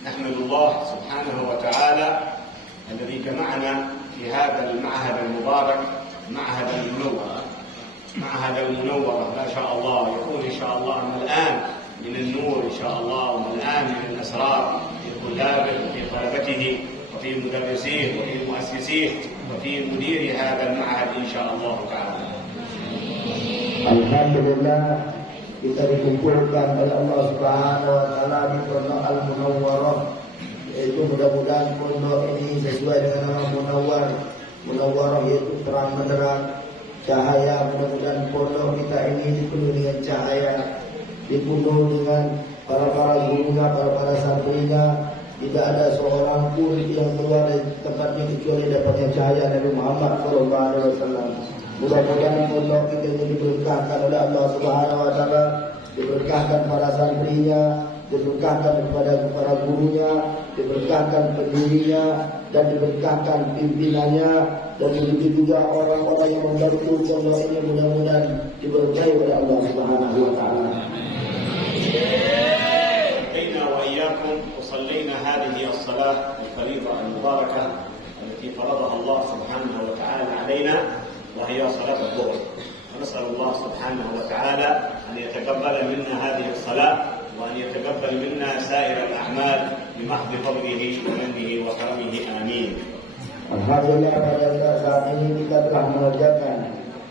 نحمد الله سبحانه وتعالى الذي جمعنا في هذا المعهد المبارك، معهد المنورة ما شاء الله، يكون إن شاء الله ملآن من النور إن شاء الله، وملآن من الأسرار في طلابه وفي طلبته وفي مدرسيه وفي مؤسسيه وفي مدير هذا المعهد إن شاء الله تعالى. Alhamdulillah kita dikumpulkan oleh Allah Subhanahu wa taala di Pondok Al-Munawwarah, yaitu mudah-mudahan pondok ini sesuai dengan nama Munawwar. Munawwarah yaitu terang benderang, cahaya. Mudah-mudahan pondok kita ini dipenuhi dengan cahaya, dipenuhi dengan para gurunya, para santrinya. Tidak ada seorang pun yang keluar dari tempatnya kecuali dapatnya cahaya Nabi Muhammad SAW. Mudah-mudahan pondok kita ini diberkahkan oleh Allah Subhanahu wa taala, diberkahkan para santrinya, diberkahkan kepada para gurunya, diberkahkan pendirinya, dan diberkahkan pimpinannya, dan begitu juga orang-orang yang membantu pondok ini mudah-mudahan diberkahi oleh Allah Subhanahu wa taala. وصلينا هذه الصلاة الفريضة المباركة التي فرضها الله سبحانه وتعالى علينا، وهي صلاة الظهر. ونسأل الله سبحانه وتعالى أن يتقبل منا هذه الصلاة، وأن يتقبل منا سائر الأعمال بمحض فضله ومنه وكرمه. آمين. Alhamdulillah pada saat ini kita telah mengerjakan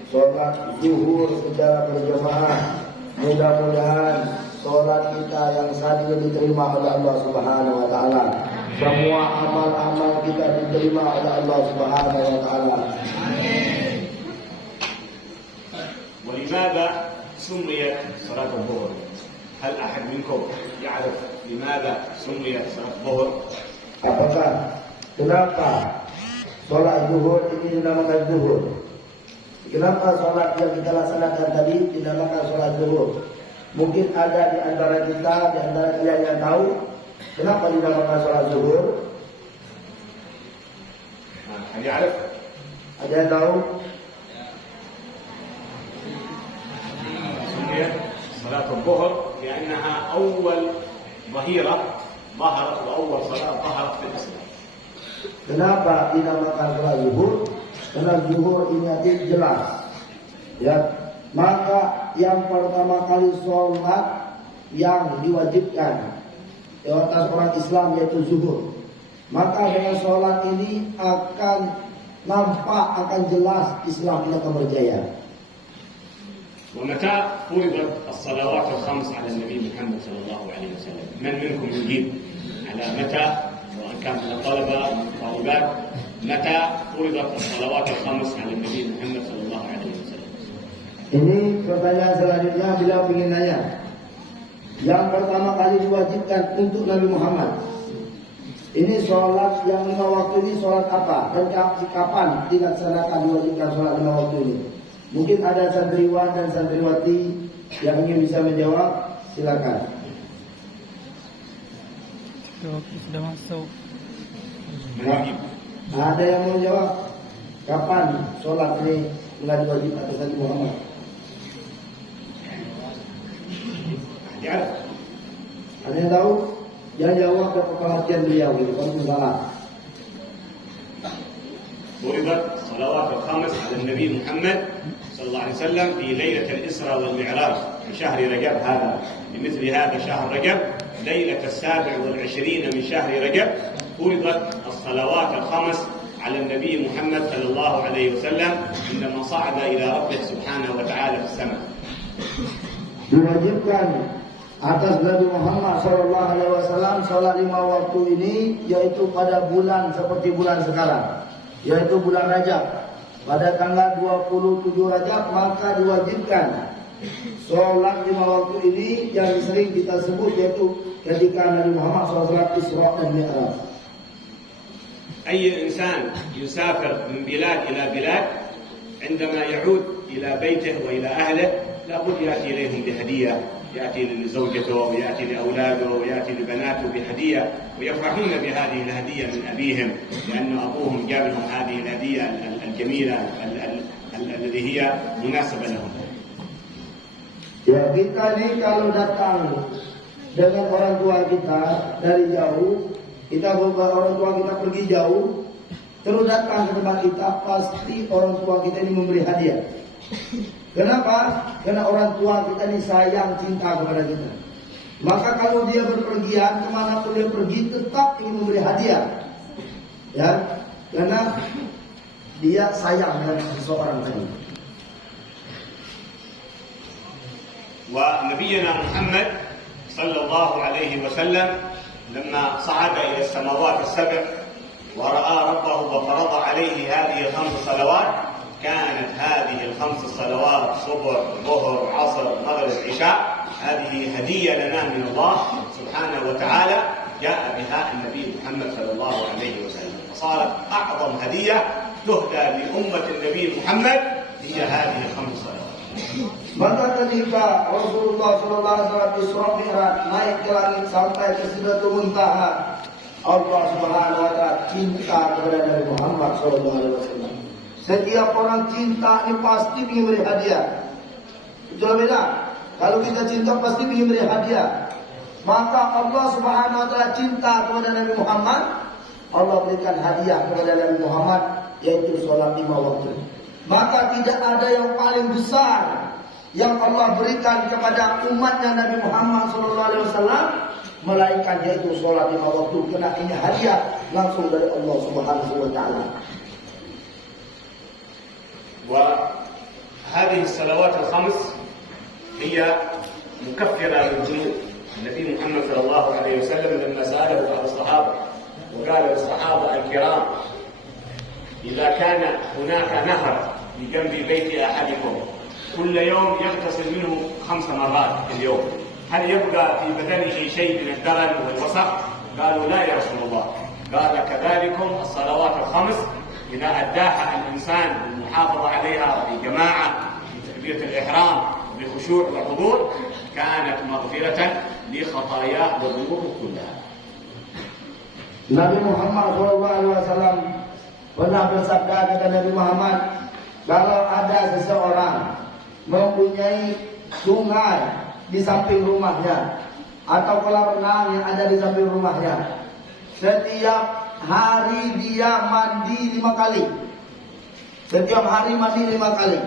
sholat zuhur secara berjamaah. Mudah-mudahan sholat kita yang saat ini diterima oleh Allah Subhanahu wa taala. Semua amal-amal kita diterima oleh Allah Subhanahu wa taala. ولماذا سميت صلاة الظهر؟ هل أحد منكم يعرف لماذا سميت صلاة الظهر؟ Kenapa sholat zuhur ini dinamakan zuhur? Kenapa sholat yang kita laksanakan tadi dinamakan sholat zuhur? Mungkin ada di antara kita, di antara kalian yang tahu kenapa dinamakan sholat zuhur? Ada yang tahu? صلاة الظهر لأنها أول ظهيرة ظهرت وأول صلاة ظهرت في الإسلام. Kenapa dinamakan sholat zuhur? Karena zuhur ini arti jelas, ya. Maka yang pertama kali sholat yang diwajibkan di atas orang Islam yaitu zuhur. Maka dengan sholat ini akan nampak, akan jelas Islam ini akan berjaya. ومتى فرضت الصلوات الخمس على النبي محمد صلى الله عليه وسلم؟ من منكم يجيب على متى، سواء كان من الطلبة أو من الطالبات، متى فرضت الصلوات الخمس على النبي محمد صلى الله عليه وسلم؟ Ini pertanyaan selanjutnya bila ingin nanya. Yang pertama kali diwajibkan untuk Nabi Muhammad. Ini sholat yang 5 waktu ini sholat apa? Dan kapan dilaksanakan diwajibkan sholat 5 waktu ini? Mungkin ada santriwan dan santriwati yang ingin bisa menjawab, silakan. Waktu sudah masuk. Ada yang mau jawab? Kapan sholat ini mulai diwajib atas Nabi Muhammad? Ada yang tahu? Yang jawab ke perhatian beliau ini, kalau salah. فرضت الصلوات الخمس على النبي محمد صلى الله عليه وسلم في ليلة الإسراء والمعراج في شهر رجب. هذا لمثل هذا شهر رجب، ليلة 27 من شهر رجب فرضت الصلوات الخمس على النبي محمد صلى الله عليه وسلم عندما صعد إلى ربه سبحانه وتعالى في السماء. Diwajibkan atas Nabi Muhammad SAW sholat 5 waktu ini, yaitu pada bulan seperti bulan sekarang, yaitu bulan Rajab. Pada tanggal 27 Rajab maka diwajibkan sholat 5 waktu ini yang sering kita sebut yaitu ketika Nabi Muhammad SAW Isra dan Mi'raj. أي إنسان يسافر من بلاد إلى بلاد عندما يعود إلى بيته وإلى أهله لابد يأتي إليهم بهدية، يأتي لزوجته ويأتي لأولاده ويأتي لبناته بهدية، ويفرحون بهذه الهدية من أبيهم لأن أبوهم جاب لهم هذه الهدية الجميلة التي هي مناسبة لهم. Ya, kita ini kalau datang dengan orang tua kita dari jauh, kita bawa orang tua kita pergi jauh, terus datang ke tempat kita, pasti orang tua kita ini memberi hadiah. Kenapa? Karena orang tua kita ini sayang, cinta kepada kita. Maka kalau dia berpergian, kemanapun dia pergi, tetap ingin memberi hadiah. Ya, karena dia sayang dengan seseorang tadi. ونبينا محمد صلى الله عليه وسلم لما صعد إلى السماوات السبع ورأى ربه وفرض عليه هذه الخمس صلوات، كانت هذه الخمس الصلوات صبح ظهر عصر مغرب عشاء هذه هدية لنا من الله سبحانه وتعالى جاء بها النبي محمد صلى الله عليه وسلم، فصارت أعظم هدية تهدى لأمة النبي محمد هي هذه الخمس صلوات. Maka ketika Rasulullah SAW Isra Mi'raj naik ke langit sampai ke Sidratul Muntaha, Allah Subhanahu wa taala cinta kepada Nabi Muhammad SAW. Setiap orang cinta ini pasti ingin beri hadiah. Itu beda. Kalau kita cinta pasti ingin beri hadiah. Maka Allah Subhanahu wa taala cinta kepada Nabi Muhammad, Allah berikan hadiah kepada Nabi Muhammad, yaitu sholat 5 waktu. Maka tidak ada yang paling besar yang Allah berikan kepada umatnya Nabi Muhammad SAW, melainkan yaitu sholat 5 waktu. Karena ini hadiah langsung dari Allah Subhanahu wa taala. وهذه الصلوات الخمس هي مكفرة للذنوب. النبي محمد صلى الله عليه وسلم لما سأله بعض الصحابة وقال للصحابة الكرام: إذا كان هناك نهر بجنب بيت أحدكم كل يوم يغتسل منه 5 مرات في اليوم، هل يبقى في بدنه شيء من الدرن والوسخ؟ قالوا: لا يا رسول الله. قال: كذلكم الصلوات الخمس إذا أداها الإنسان بالمحافظة عليها في جماعة في تكبيرة الإحرام بخشوع وحضور كانت مغفرة لخطاياه وذنوبه كلها. Nabi Muhammad SAW pernah bersabda, kata Nabi Muhammad, kalau ada seseorang mempunyai sungai di samping rumahnya atau kolam renang yang ada di samping rumahnya, setiap hari dia mandi 5 kali. Setiap hari mandi 5 kali.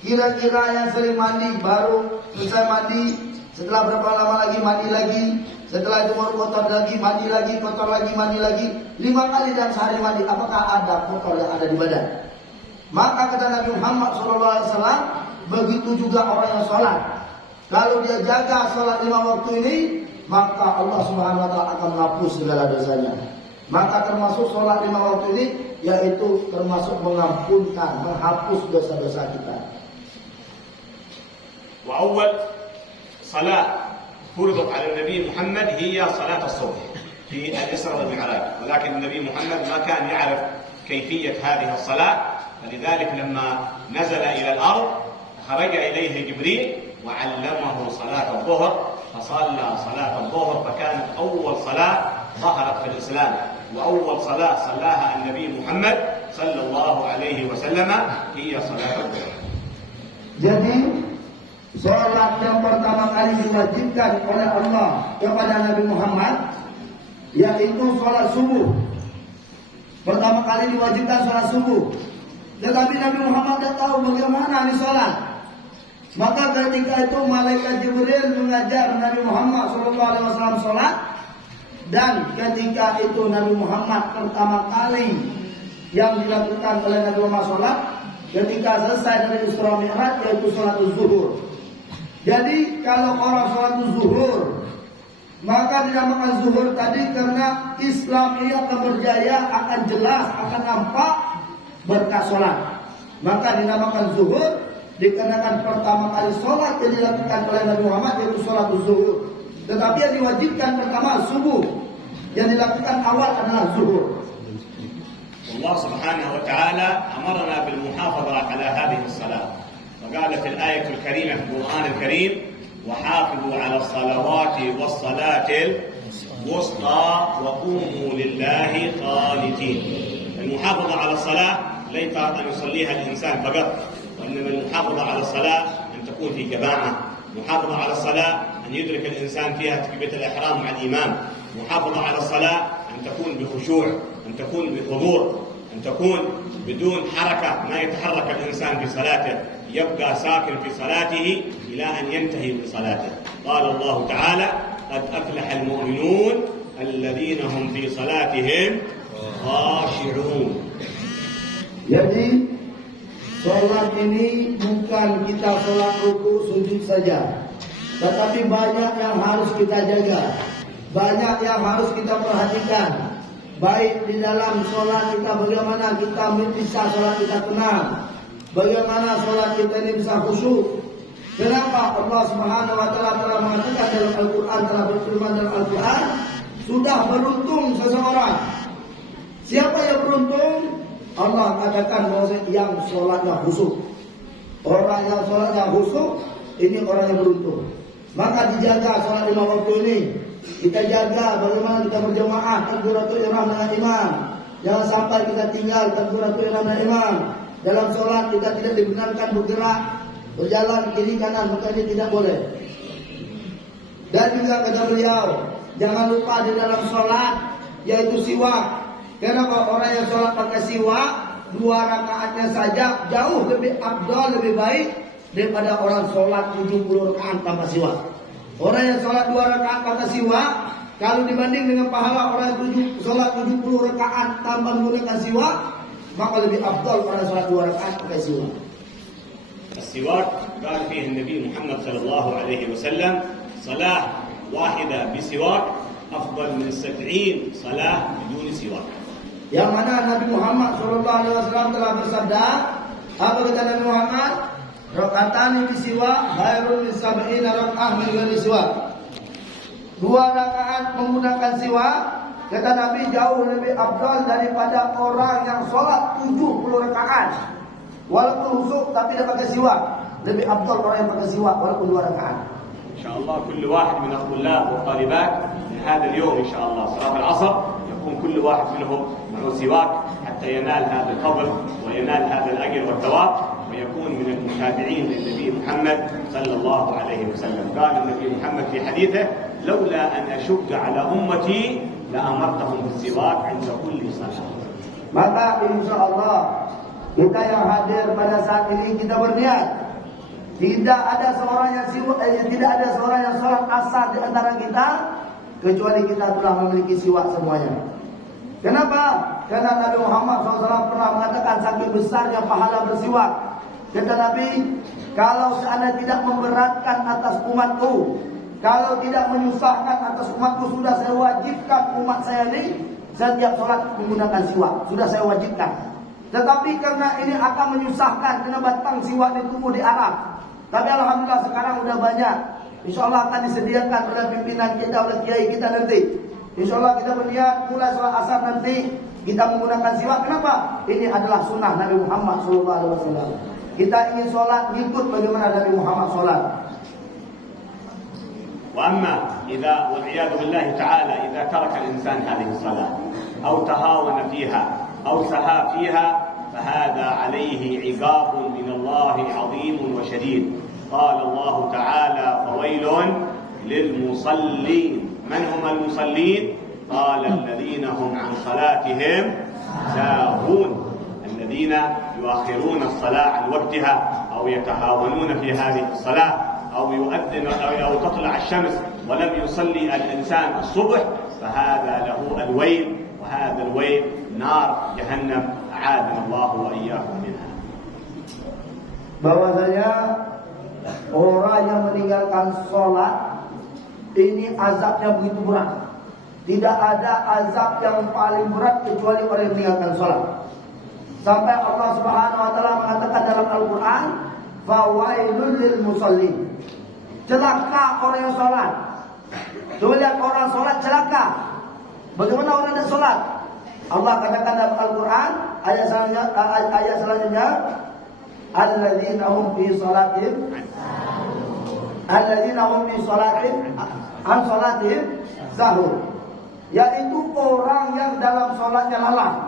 Kira-kira yang sering mandi baru selesai mandi, setelah berapa lama lagi mandi lagi, setelah itu baru kotor lagi, mandi lagi, kotor lagi, mandi lagi. 5 kali dalam sehari mandi. Apakah ada kotor yang ada di badan? Maka kata Nabi Muhammad SAW, begitu juga orang yang sholat. Kalau dia jaga sholat 5 waktu ini, maka Allah Subhanahu wa taala akan menghapus segala dosanya. Maka termasuk sholat 5 waktu ini, yaitu termasuk mengampunkan, menghapus dosa-dosa kita. وأول صلاة فرضت على النبي محمد هي صلاة الصبح في الإسراء والمعراج، ولكن النبي محمد ما كان يعرف كيفية هذه الصلاة، فلذلك لما نزل إلى الأرض خرج إليه جبريل وعلمه صلاة الظهر، فصلى صلاة الظهر، فكانت أول صلاة ظهرت في الإسلام، وأول صلاة صلاها النبي محمد صلى الله عليه وسلم هي صلاة الظهر. Jadi sholat yang pertama kali diwajibkan oleh Allah kepada Nabi Muhammad yaitu sholat subuh. Pertama kali diwajibkan sholat subuh. Tetapi Nabi Muhammad tidak tahu bagaimana ini sholat. Maka ketika itu malaikat Jibril mengajar Nabi Muhammad SAW sholat. Dan ketika itu Nabi Muhammad pertama kali yang dilakukan oleh Nabi Muhammad sholat, ketika selesai dari Isra Mi'raj, yaitu sholat zuhur. Jadi kalau orang sholat zuhur, maka dinamakan zuhur tadi karena Islam ini akan berjaya, akan jelas, akan nampak berkat sholat. Maka dinamakan zuhur dikarenakan pertama kali sholat yang dilakukan oleh Nabi Muhammad yaitu sholat zuhur. Tetapi yang diwajibkan pertama subuh, yang dilakukan awal adalah zuhur. الله سبحانه وتعالى أمرنا بالمحافظة على هذه الصلاة، وقال في الآية الكريمة في القرآن الكريم: وحافظوا على الصلوات والصلاة الوسطى وقوموا لله قانتين. المحافظة على الصلاة ليس أن يصليها الإنسان فقط، وإنما المحافظة على الصلاة أن تكون في جماعة، محافظة على الصلاة أن يدرك الإنسان فيها تكبيرة الإحرام مع الإمام. محافظة على الصلاة أن تكون بخشوع، أن تكون بحضور، أن تكون بدون حركة، ما يتحرك الإنسان في صلاته، يبقى ساكن في صلاته إلى أن ينتهي من صلاته. قال الله تعالى: قد أفلح المؤمنون الذين هم في صلاتهم خاشعون. Jadi sholat ini bukan kita sholat ruku sujud saja, tetapi banyak yang harus kita jaga, banyak yang harus kita perhatikan. Baik di dalam sholat kita, bagaimana kita bisa sholat kita tenang, bagaimana sholat kita ini bisa khusyuk. Kenapa Allah Subhanahu wa taala telah mengatakan dalam Al-Qur'an, telah berfirman dalam Al-Qur'an, sudah beruntung seseorang. Siapa yang beruntung? Allah katakan bahwa yang sholatnya khusyuk. Orang yang sholatnya khusyuk, ini orang yang beruntung. Maka dijaga sholat 5 waktu ini. Kita jaga bagaimana kita berjamaah takbiratul ihram dengan imam. Jangan sampai kita tinggal takbiratul ihram dengan imam. Dalam sholat kita tidak dibenarkan bergerak, berjalan kiri kanan, bukannya tidak boleh. Dan juga kata beliau, jangan lupa di dalam sholat yaitu siwak. Karena kalau orang yang sholat pakai siwak, 2 rakaatnya saja jauh lebih afdal, lebih baik daripada orang sholat 70 rakaat tanpa siwak. Orang yang sholat 2 rakaat pakai siwak, kalau dibanding dengan pahala orang yang sholat 70 rakaat tanpa menggunakan siwak, maka lebih afdal orang sholat 2 rakaat pakai siwak. السواك قال فيه النبي محمد صلى الله عليه وسلم: صلاة واحدة بسواك أفضل من 70 صلاة بدون سواك. Yang mana Nabi Muhammad SAW telah bersabda, apa kata Nabi Muhammad? Rakaatani bisiwak khairun min 70 rakaat min ghairi siwak. 2 rakaat menggunakan siwak, kata Nabi, jauh lebih afdal daripada orang yang sholat 70 rakaat walaupun khusyuk tapi dia pakai siwak. Lebih afdal orang yang pakai siwak walaupun 2 rakaat. إن شاء الله كل واحد من الطلاب والطالبات من هذا اليوم إن شاء الله صلاة العصر يكون كل واحد منهم معه سواك حتى ينال هذا الفضل وينال هذا الأجر والثواب ويكون من المتابعين للنبي محمد صلى الله عليه وسلم. قال النبي محمد في حديثه: لولا أن أشق على أمتي لأمرتهم بالسواك عند كل صلاة. Maka insya Allah kita yang hadir pada saat ini kita berniat, tidak ada seorang yang sholat asar di antara kita kecuali kita telah memiliki siwak semuanya. Kenapa? Karena Nabi Muhammad SAW pernah mengatakan saking besarnya pahala bersiwak. Kata Nabi, kalau seandainya tidak memberatkan atas umatku, kalau tidak menyusahkan atas umatku, sudah saya wajibkan umat saya ini setiap sholat menggunakan siwak. Sudah saya wajibkan. Tetapi karena ini akan menyusahkan, karena batang siwak ini tumbuh di Arab. Tapi alhamdulillah sekarang udah banyak. InsyaAllah akan disediakan oleh pimpinan kita, oleh kiai kita nanti. InsyaAllah kita berniat mulai sholat asar nanti kita menggunakan siwak. Kenapa? Ini adalah sunnah Nabi Muhammad SAW. Kita ingin sholat ngikut bagaimana Nabi Muhammad sholat. وأما إذا والعياذ بالله تعالى إذا ترك الإنسان هذه الصلاة أو تهاون فيها أو سهى فيها فهذا عليه عقاب من الله عظيم وشديد. قال الله تعالى: فويل للمصلين. من هم المصلين؟ قال: الذين هم عن صلاتهم ساهون، الذين يؤخرون الصلاة عن وقتها أو يتهاونون في هذه الصلاة أو يؤذن أو تطلع الشمس ولم يصلي الإنسان الصبح، فهذا له الويل، وهذا الويل نار جهنم أعاذنا الله وإياكم منها. Bahwasanya orang yang meninggalkan sholat ini azabnya begitu berat. Tidak ada azab yang paling berat kecuali orang yang meninggalkan sholat. Sampai Allah Subhanahu wa taala mengatakan dalam Al-Qur'an, fawailul lil musallin. Celaka orang yang sholat. Coba lihat orang sholat celaka. Bagaimana orang yang sholat? Allah katakan dalam Al-Qur'an ayat selanjutnya, alladzina hum fi salatihim an salatihim sahur. Yaitu orang yang dalam sholatnya lalai.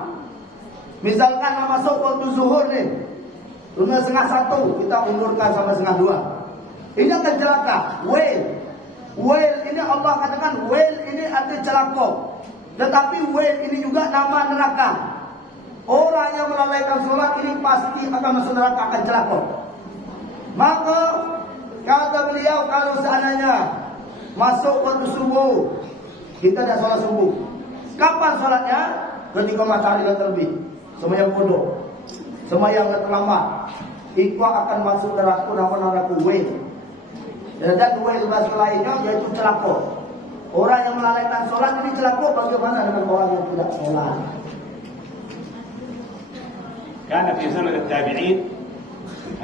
Misalkan masuk waktu zuhur nih, 1:30, kita undurkan sampai 1:30. Ini akan celaka. Wail ini Allah katakan wail ini arti celaka. Tetapi wail ini juga nama neraka. Orang yang melalaikan sholat ini pasti akan masuk neraka, akan celaka. Maka kata beliau, kalau seandainya masuk waktu subuh, kita dah sholat subuh. Kapan sholatnya? Ketika matahari dah terbit. Sembahyang bodoh, sembahyang terlambat, itu akan masuk neraka, neraka wail. Dan wail bahasa lainnya yaitu celaka. Orang yang melalaikan sholat ini celaka. Bagaimana dengan orang yang tidak sholat? كان في زمن التابعين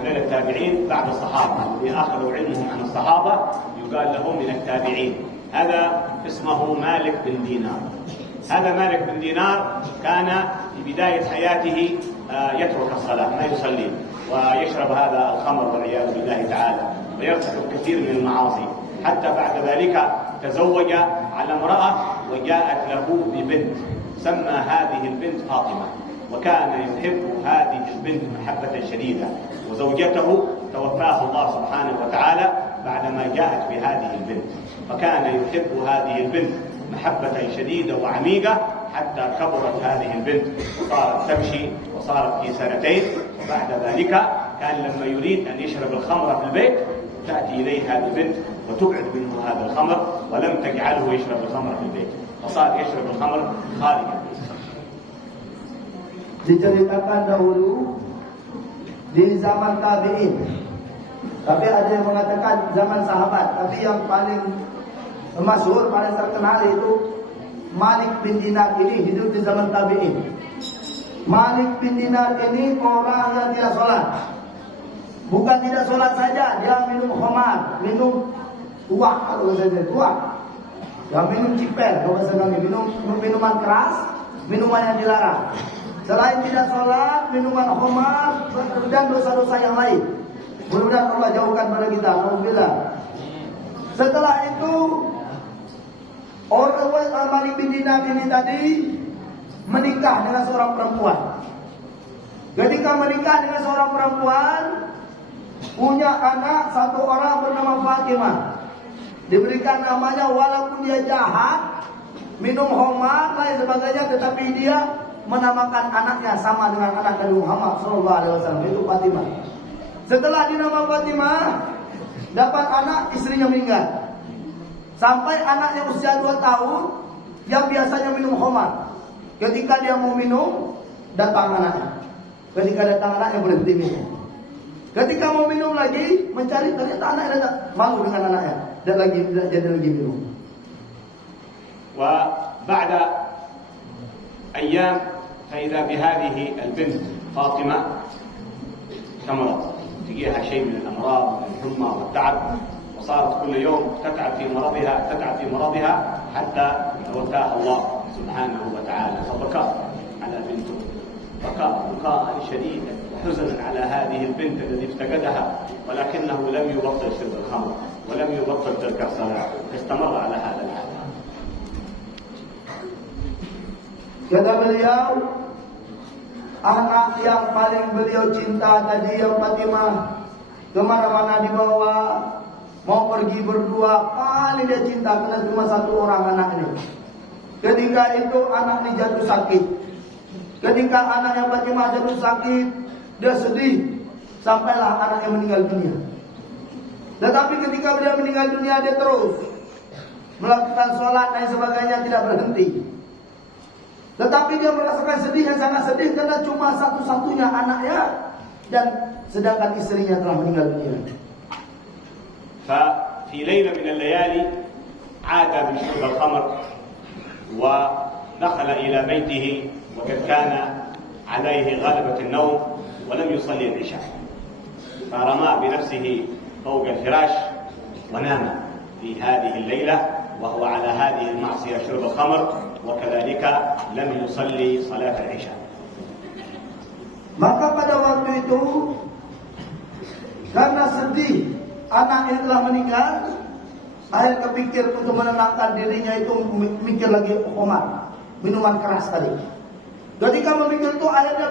هذول التابعين بعد الصحابة الذين أخذوا علمهم عن الصحابة يقال لهم من التابعين. هذا اسمه مالك بن دينار. هذا مالك بن دينار كان في بداية حياته يترك الصلاة، ما يصلي ويشرب هذا الخمر والعياذ بالله تعالى ويرتكب كثير من المعاصي، حتى بعد ذلك تزوج على امرأة وجاءت له ببنت، سمى هذه البنت فاطمة، وكان يحب هذه البنت محبة شديدة، وزوجته توفاه الله سبحانه وتعالى بعدما جاءت بهذه البنت، فكان يحب هذه البنت محبة شديدة وعميقة حتى كبرت هذه البنت وصارت تمشي وصارت في سنتين. وبعد ذلك كان لما يريد أن يشرب الخمر في البيت تأتي إليه هذه البنت وتبعد منه هذا الخمر ولم تجعله يشرب الخمر في البيت، فصار يشرب الخمر خارجا. Diceritakan dahulu di zaman tabi'in, tapi ada yang mengatakan zaman sahabat, tapi yang paling masyhur, paling terkenal itu Malik bin Dinar. Ini hidup di zaman tabi'in. Malik bin Dinar ini orang yang tidak sholat. Bukan tidak sholat saja, dia minum khamar, minum tuak, kalau bahasa tuak, yang minum ciper, kalau bahasa kami, minum minuman keras, minuman yang dilarang. Selain tidak sholat, minuman khamar dan dosa-dosa yang lain. Mudah-mudahan Allah jauhkan pada kita. Alhamdulillah. Setelah itu orang Malik bin Dinar ini tadi menikah dengan seorang perempuan. Ketika menikah dengan seorang perempuan, punya anak satu orang bernama Fatimah. Diberikan namanya walaupun dia jahat, minum khamar lain sebagainya, tetapi dia menamakan anaknya sama dengan anak Nabi Muhammad SAW, itu Fatimah. Setelah dinamakan Fatimah, dapat anak, istrinya meninggal. Sampai anaknya usia 2 tahun, yang biasanya minum khamar. Ketika dia mau minum, datang anaknya. Ketika datang anaknya berhenti minum. Ketika mau minum lagi, mencari, ternyata anaknya datang. Malu dengan anaknya, dan jadi lagi minum. وبعد أيام فإذا بهذه البنت فاطمة تمرض، تجيها شيء من الأمراض، من الحمى والتعب، وصارت كل يوم تتعب في مرضها حتى توفاها الله سبحانه وتعالى. فبكى على بنته، بكاء شديدا وحزنا على هذه البنت التي افتقدها، ولكنه لم يبطل شرب الخمر ولم يبطل تلك الصلاة، استمر على هذا الحال. Kata beliau, anak yang paling beliau cinta tadi yang Fatimah, kemana-mana dibawa, mau pergi berdua, paling dia cinta karena cuma satu orang anak ini. Ketika itu anak ini jatuh sakit. Ketika anaknya Fatimah jatuh sakit, dia sedih sampailah anaknya meninggal dunia. Tetapi ketika dia meninggal dunia, dia terus melakukan sholat dan sebagainya, tidak berhenti. Tetapi dia merasakan sedih yang sangat sedih karena cuma satu-satunya anaknya, dan sedangkan istrinya telah meninggal dunia. ففي ليلة من الليالي عاد من شرب الخمر ودخل إلى بيته وقد كان عليه غلبة النوم ولم يصلي العشاء، فرمى بنفسه فوق الفراش ونام في هذه الليلة وهو على هذه المعصية شرب الخمر، وكذلك لم يصلي صلاة العشاء. Maka pada waktu itu karena sedih anaknya telah meninggal, akhirnya kepikir untuk menenangkan dirinya itu mikir lagi khamar, minuman keras tadi. Ketika memikir itu akhirnya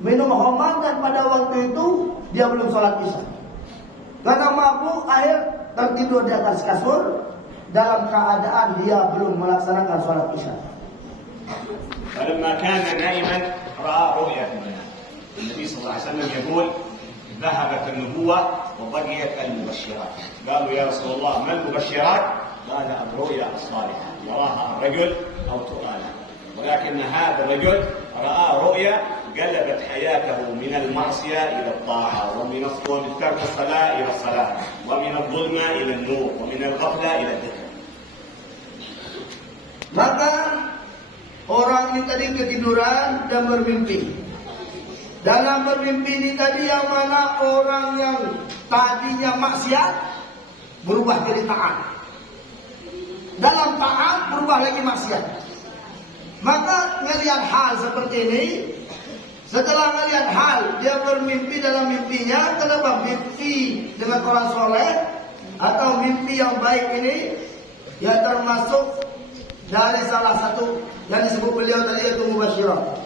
minum khamar, dan pada waktu itu dia belum sholat isya. Karena mabuk akhir tertidur di atas kasur dalam keadaan dia belum melaksanakan sholat isya. فلما كان نائما رأى رؤيا في المنام. النبي صلى الله عليه وسلم يقول ذهبت النبوة وبقيت المبشرات. قالوا يا رسول الله ما المبشرات؟ قال الرؤيا الصالحة يراها الرجل أو ترى له. ولكن هذا الرجل رأى رؤيا قلبت حياته من المعصية إلى الطاعة ومن ترك الصلاة إلى الصلاة ومن الظلمة إلى النور ومن الغفلة إلى الذكر. Maka orang ini tadi ketiduran dan bermimpi. Dalam bermimpi ini tadi yang mana orang yang tadinya maksiat berubah jadi taat. Dalam taat berubah lagi maksiat. Maka melihat hal seperti ini, setelah melihat hal dia bermimpi dalam mimpinya, kenapa mimpi dengan orang soleh atau mimpi yang baik ini, ya termasuk dari salah satu yang disebut beliau tadi yaitu mubasyirah.